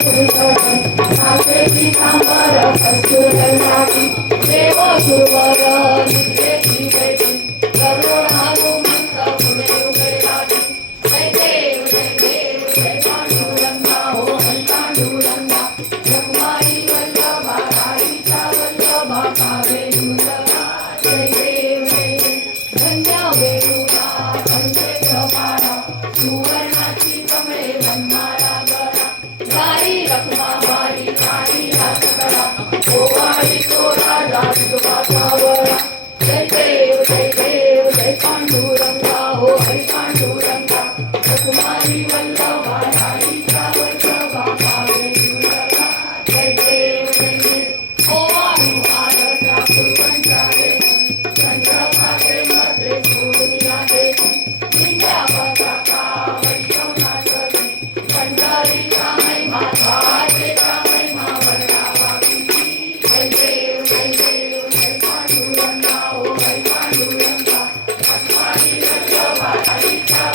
साचे पितांबर कस्तुरंगाची देव सुवर निद्रेची बैठी करुणानु मंत पुणे उघडलाची जय देव जय देव जय पांडुरंगा हो हरी पांडुरंगा रखमाई वल्लभा राईचा वल्लभा कावे दुर्लभा जय देव जय देव धन्य वेणुला धन्य प्रभारा सुवर्णाची कमळे वनमाळा गळा गाई रखमाबाई गाई हातकडा ओवाळी तो राजा विधवासावळा जय देव जय पांडुरंगा हो हरी पांडुरंगा रखमाई वल्लभा राईचा वल्लभा कावे दुर्लभा जय देव ओवाळू आरत्या कुर्बांच्या देवी चंद्रभागे मध्ये सोनिया देवी दिंड्या पताका वैष्णवनाथी पंढरीचा महिमा वाचेचा महिमा वर्णावा किती जय देव जय पांडुरंगा हो हरी पांडुरंगा रखमाई वल्लभा राईचा